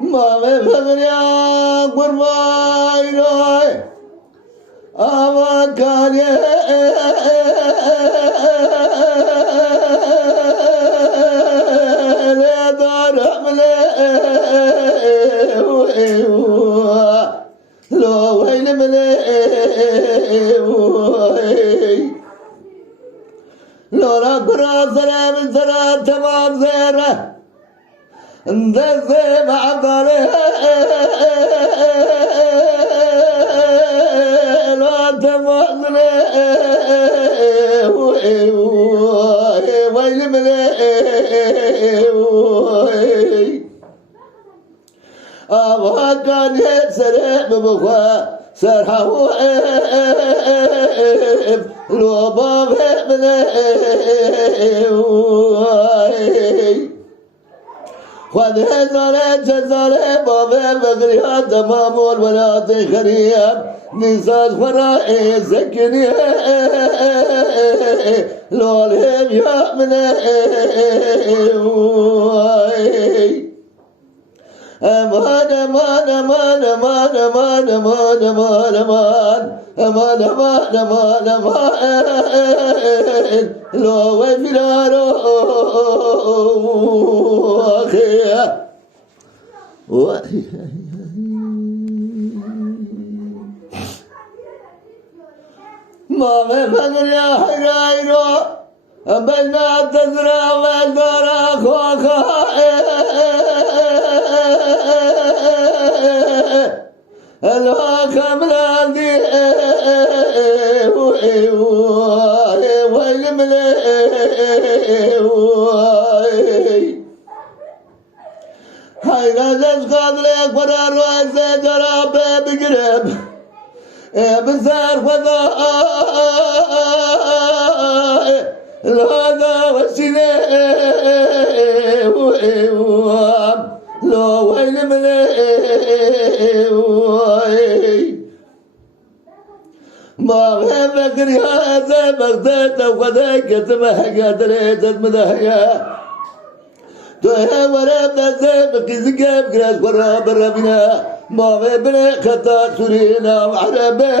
ما بفضل يا قرباي روي أما كان لا دار لو ويل لو لا قرا سلام سلام تمام زيره انزل مع ضله لا تمام ويل أبغى كان يسرع ببخوا سرحوا لو بابه خذ زالة بابه بغريها تمام والبنات خريب نساس فرائي سكني لو الهم يأمني أمان أمان أمان أمان أمان أمان أمان أمان أمان أمان أمان لو وفلانو أخي ما بفضل يا حرايرو بلنا تزرع والدار أخوك الواقع من عندي ويل هاي نازل قادلك برا روزة جراب بقرب بزار فضاء هذا وسيلة لو ويل ما بفكر يا زي بغداد وخذك تمحق دريت المدهية توها ورا بزي بقيزك بقراش ورا بربنا ما ببني خطا سورينا وعربي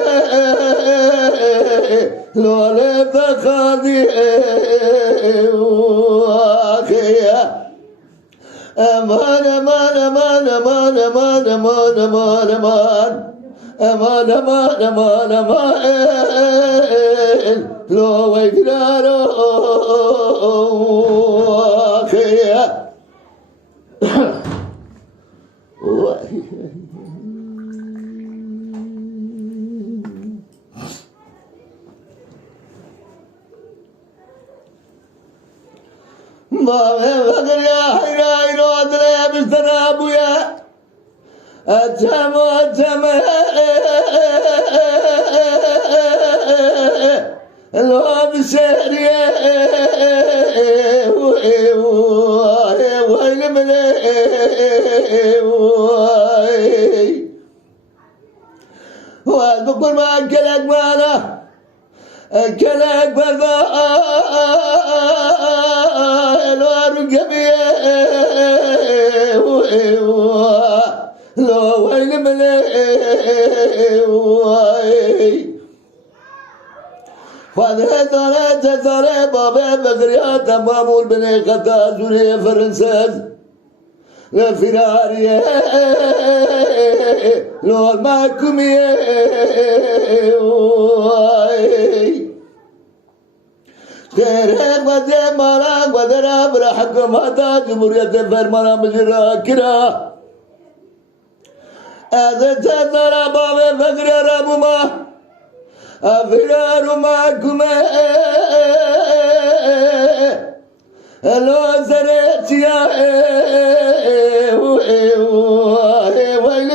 لو لبت خاضي واخيا أمان أمان أمان أمان أمان أمان أمان أمان أمان أمان أمان أمان لو ويدرارو أخيا ما بفضل يا حراي رودنا بستنا أبويا أتم لو بسهرية ويل واذكر ما أكلك مانا أكلك برضا الورقبية لو ويل فذا تزاري بابا بغريات مامول بني خطا زوري فرنساز لفرارية لو المحكومية خيرك وزي مالك ودرا برا حكوماتا جمهورية فرمانا مجرى كرا هذا تزاري بابا بغري رابو ما أفرار معكم لو زرعت يا ويل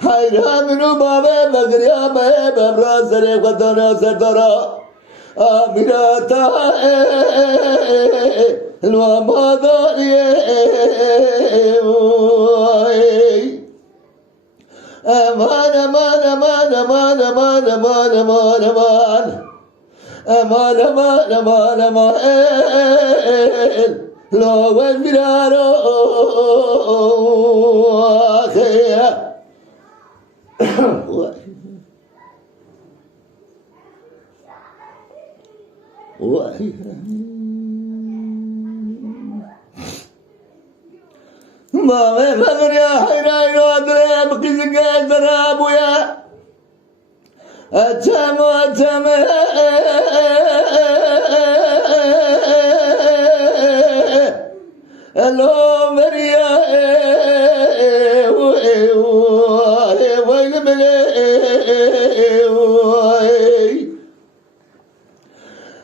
حيران منو بابا مغريا ما ببرا زرع ودنا زدرا أميراتا لو ما داري امان امان امان امان امان امان امان امان امان امان امان امان لو الفرارو خير ما فقر يا حيراي وادرب قزق الدراب ويا اتم اتم الو مريا ويل ملي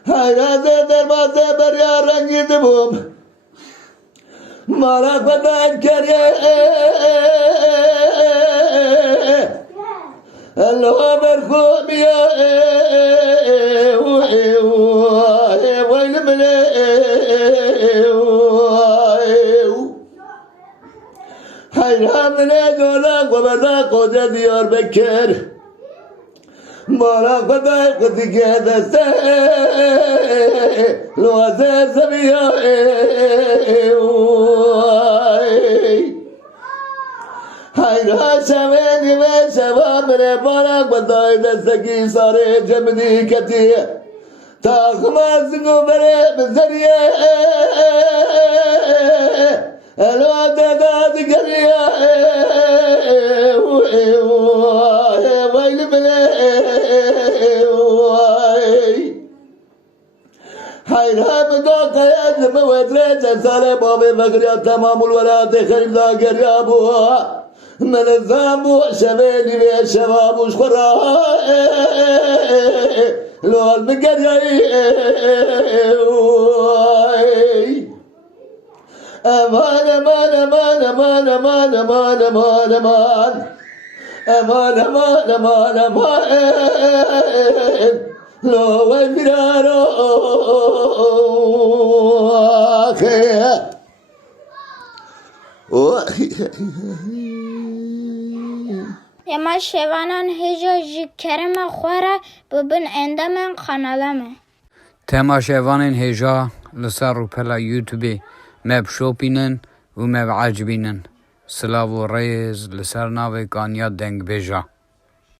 حيرات دروازه بريا رنگی دبوم مارا قدر کرے اللہ برخو بیا ویل ملے حیرام ملے دولا قبرنا قدر دیار بکر مارا قدر قدر کے دستے لوازر زمیا حیرا شوینی و شوا مره بارک بدای دستکی ساره جمدی کتی تا خمازنگو بره بزریه الو داداد گریه ویل بله حیرام دا قید موتره جسال باب مغریا تمام الولاد خریم دا گریا بوا من الزامو شبيني بي شبابوش خراء لو المقري امان امان امان امان امان امان امان امان امان امان امان امان لو الفرارو اما شوانان هجا جی کرم خوره ببین اندامن قنالمه تماشاوانین هجا لسر و پلا یوتیوبی مب شوپینن و مب عجبینن سلاو و ریز لسر ناوی کانیا دنگ بیجا